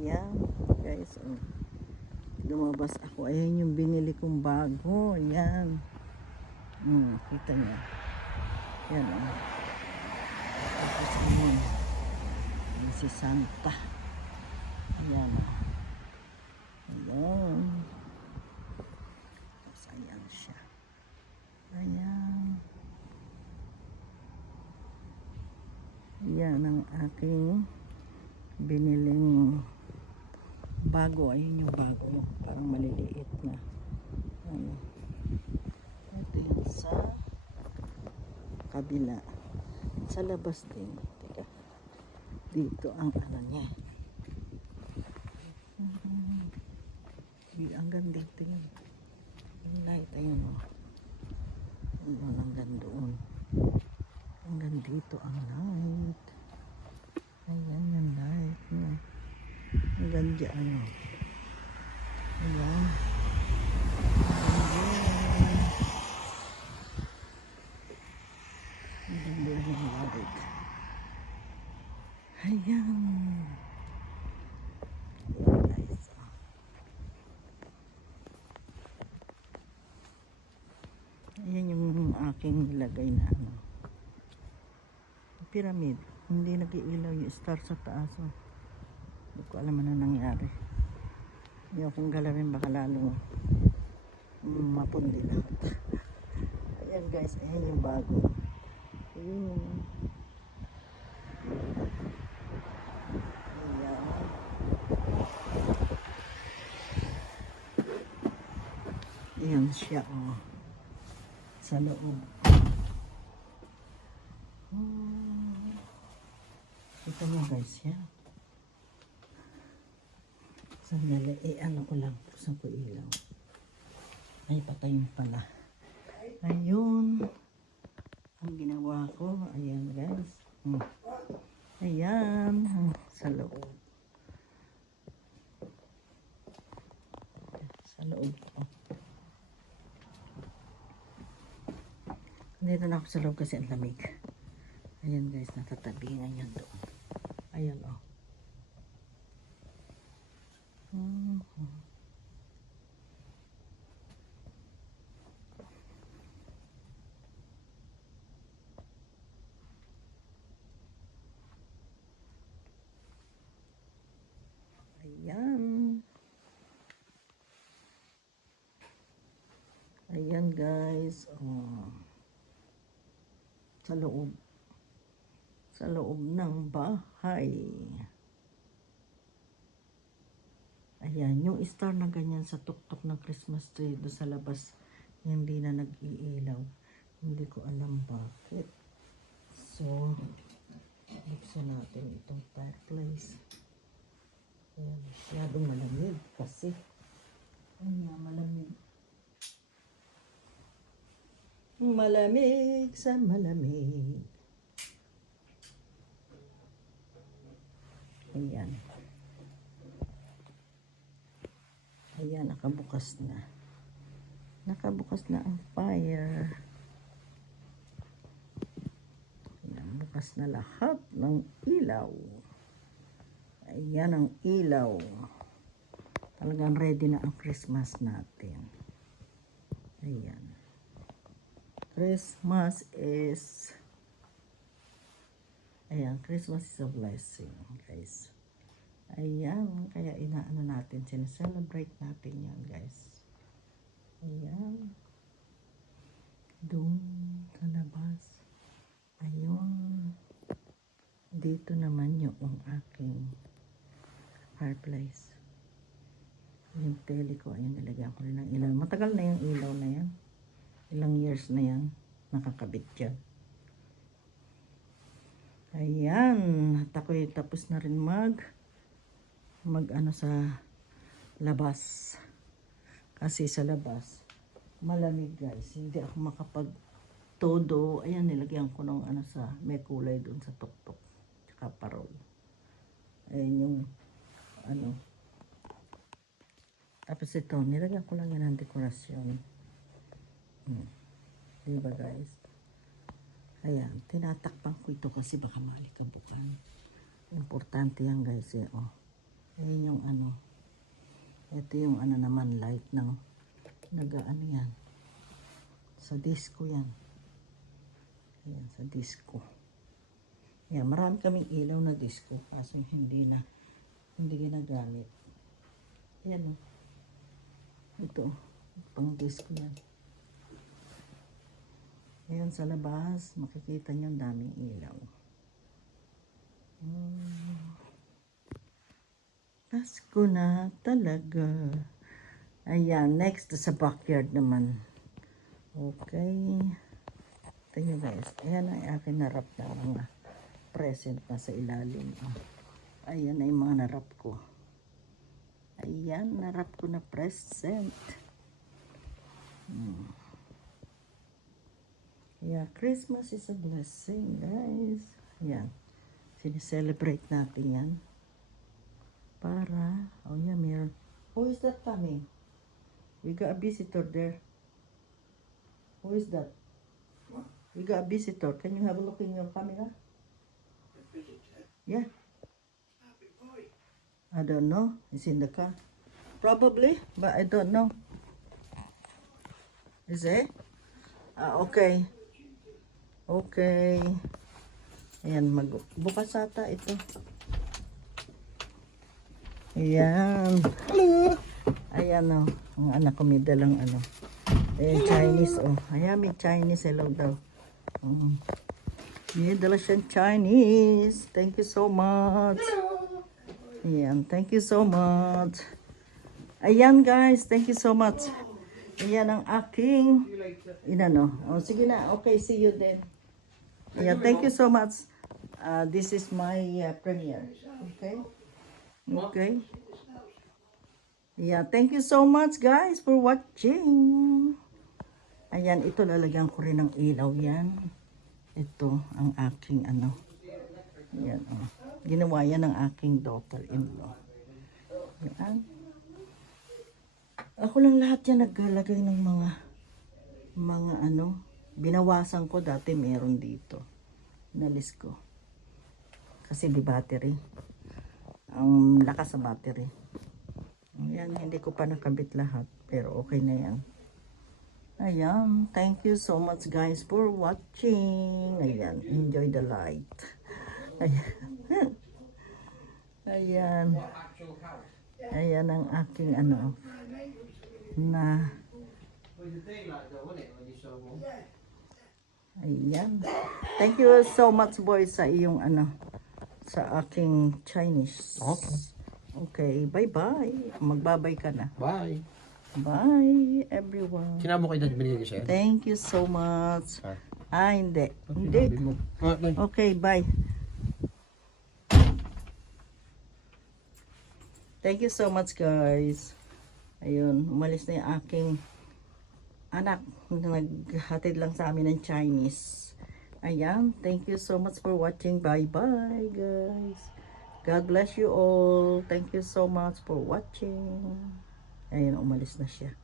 Ayan, guys. Oh. Lumabas ako. Ayan yung binili kong bago. Ayan. Kita niya. Ayan. Oh. Tapos ayan. Ayan si Santa. Ayan. Oh. Ayan. Tapos ayan siya. Ayan. Ayan ang aking biniling bago. Ayun yung bago, parang maliliit na ano. Ito yun sa kabila, sa labas din. Teka, dito ang ano niya. Hanggang dito yun yung light. Ayun o, ayun hanggang doon, hanggang dito ang light. Ayan yung light niya hanggang dyan o. Ayan. Ayan. Guys. Ayan yung aking nilagay na ano. Pyramid. Hindi nag-iilaw yung star sa taas. Oh. Hindi ko alam ano nangyari. Hindi akong galawin, baka lalong mapundi lahat. Ayan guys, ayan yung bago. Ayan. Ayan siya oh. Sa loob. Ito mo guys yan. Sandali, ano ko lang, pusan ko ilaw. Ay, patayin pala. Ayun. Ang ginawa ko, ayan guys. Ayan, sa loob. Sa loob to. Dito na ako sa loob kasi ang lamig. Ayan guys, natatabingan yan doon. Ayan oh. Ayan. Ayan guys. Oh. Sa loob. Sa loob ng bahay. Ayan. Yung star na ganyan sa tuktok ng Christmas tree doon sa labas. Hindi na nag-iilaw. Hindi ko alam bakit. So, buksan natin itong fireplace. Ayan. Masyadong malamig kasi. Ayan, malamig. Malamig sa malamig. Ayan. Ayan, nakabukas na. Nakabukas na ang fire. Ayan, bukas na lahat ng ilaw. Ayan ang ilaw. Talagang ready na ang Christmas natin. Ayan. Christmas is... Ayan, Christmas is a blessing, guys. Ayan, kaya inaano natin, sineselebrate natin yan, guys. Ayan. Doon sa labas. Ayun. Dito naman yung aking fireplace. Yung tele ko, ayun, nilagyan ko rin ng ilaw. Matagal na yung ilaw na yan. Ilang years na yan, nakakabit dyan. Ayan, at ako'y tapos na rin mag ano sa labas. Kasi sa labas, malamig guys. Hindi ako makapag-todo. Ayan, nilagyan ko ng ano sa, may kulay dun sa tuktok. Tsaka parol. Ayan yung, ano. Tapos ito, nilagyan ko lang yan ng dekorasyon. Diba guys? Ayan, tinatakpan ko ito kasi baka malikabukan. Importante yan guys eh, oh. Ayan yung Ito yung ano naman, light ng nagaano yan. Sa disco yan. Ayan, sa disco. Yan, marami kaming ilaw na disco. Kaso hindi ginagamit. Ayan o. Ito, pang disco yan. Ayan sa labas, makikita nyo ang daming ilaw. Pasko na talaga. Ayan, next sa backyard naman. Okay. Tingnan guys. Ayan ang aking narap na mga present na sa ilalim. Ayan ay mga narap ko. Ayan, narap ko na present. Yeah, Christmas is a blessing, guys. Ayan. Sinicelebrate natin yan. Para, oh yeah, meron. Who is that coming? We got a visitor there. Who is that? What? We got a visitor. Can you have a look in your camera? Yeah. Happy boy. I don't know. It's in the car. Probably, but I don't know. Is it? Okay. Okay. Ayan, bukas ata ito. Ayan. Hello. Ayan o. Ang anak ko may dalang ano. Ayan, Chinese o. Ayan, may Chinese. Hello daw. May dala siyang Chinese. Thank you so much. Ayan, thank you so much. Ayan guys, thank you so much. Ayan ang aking inano. Oh, sige na. Okay, see you then. Yeah, thank you so much. This is my premiere. Okay? Okay. Yeah, thank you so much guys for watching. Ayan, ito lalagyan ko rin ng ilaw yan. Ito ang aking ano. Ayan, oh. Ginawa yan ng aking daughter-in-law. Ayan. Ako lang lahat yan naglalagay ng mga ano. Binawasan ko dati meron dito. Inalis ko. Kasi may battery. Ang lakas sa battery. Ayan, hindi ko pa nakabit lahat. Pero okay na yan. Ayan, thank you so much guys for watching. Ayan, enjoy the light. Ayan. Ayan. Ayan ang aking ano na ayan. Thank you so much boys sa iyong ano sa aking Chinese. Okay. Okay, bye-bye. Magbabay ka na. Bye. Bye everyone. Sinama ko yung binigay ko sa'yo. Thank you so much. Hindi. Sinabi mo. Okay, bye. Thank you so much guys. Ayun, umalis na yung aking anak. Naghatid lang sa amin ng Chinese. Ayan, thank you so much for watching. Bye-bye guys. God bless you all. Thank you so much for watching. Ayun, umalis na siya.